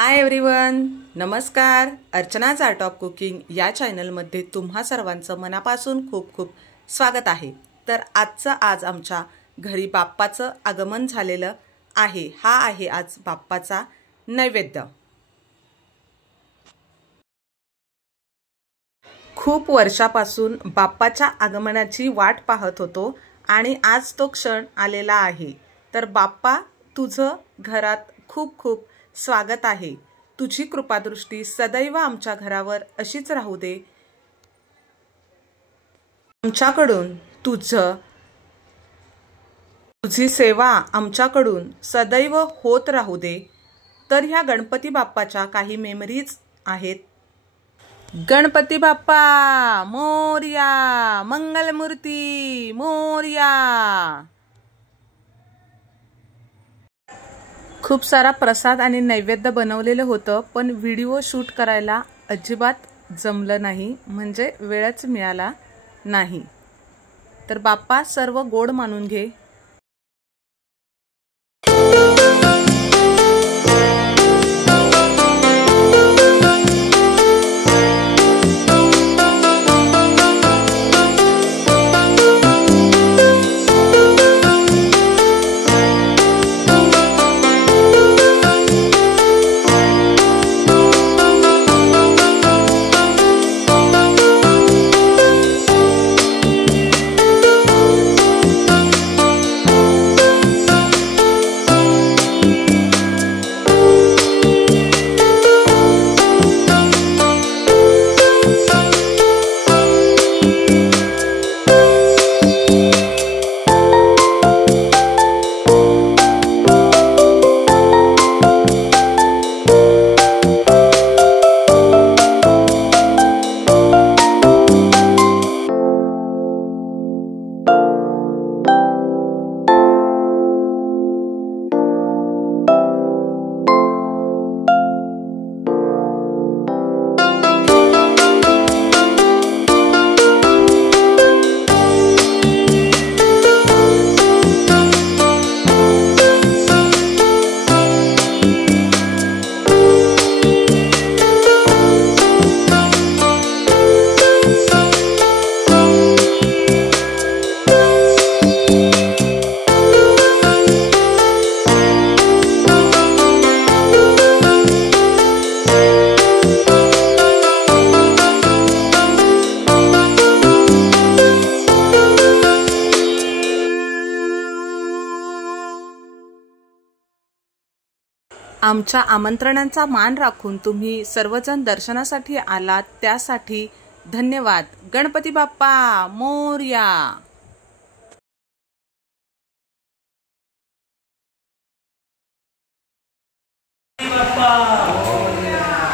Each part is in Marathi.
हाय एव्हरीवन, नमस्कार। अर्चनाज आर्ट ऑफ कुकिंग या चॅनलमध्ये तुम्हा सर्वांचं मनापासून खूप खूप स्वागत आहे। तर आज आमच्या घरी बाप्पाचं आगमन झालेलं आहे। हा आहे आज बाप्पाचा नैवेद्य। खूप वर्षापासून बाप्पाच्या आगमनाची वाट पाहत होतो आणि आज तो क्षण आलेला आहे। तर बाप्पा, तुझं घरात खूप खूप स्वागत आहे। तुझी कृपादृष्टी सदैव आमच्या घरावर अशीच राहू दे। आमच्याकडून तुझी सेवा आमच्याकडून सदैव होत राहू दे। तर ह्या गणपती बाप्पाच्या काही मेमरीज आहेत। गणपती बाप्पा मोरया, मंगलमूर्ती मोरया। खूप सारा प्रसाद आणि नैवेद्य बनवलेलं होतं, पण व्हिडिओ शूट करायला अजिबात जमलं नाही, म्हणजे वेळच मिळाला नाही। तर बाप्पा, सर्व गोड मानून घे। आमच्या आमंत्रणाचा मान राखून तुम्ही सर्वजण दर्शनासाठी आलात, त्यासाठी धन्यवाद। गणपती बाप्पा मोरया।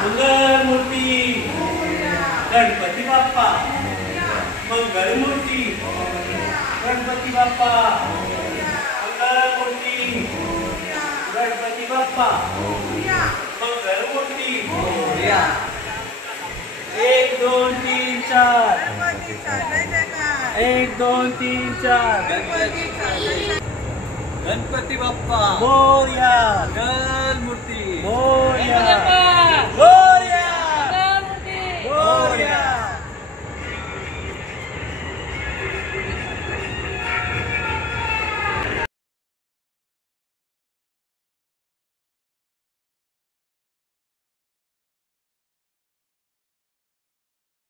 मंगलमूर्ती गणपती बाप्पा, मंगलमूर्ती गणपती बाप्पा, मंगलमूर्ती गणपती बाप्पा, मंगलमूर्ती। 1 2 3 4 1 2 3 4 गणपती बाप्पा मोरया, मंगलमूर्ती मोरया।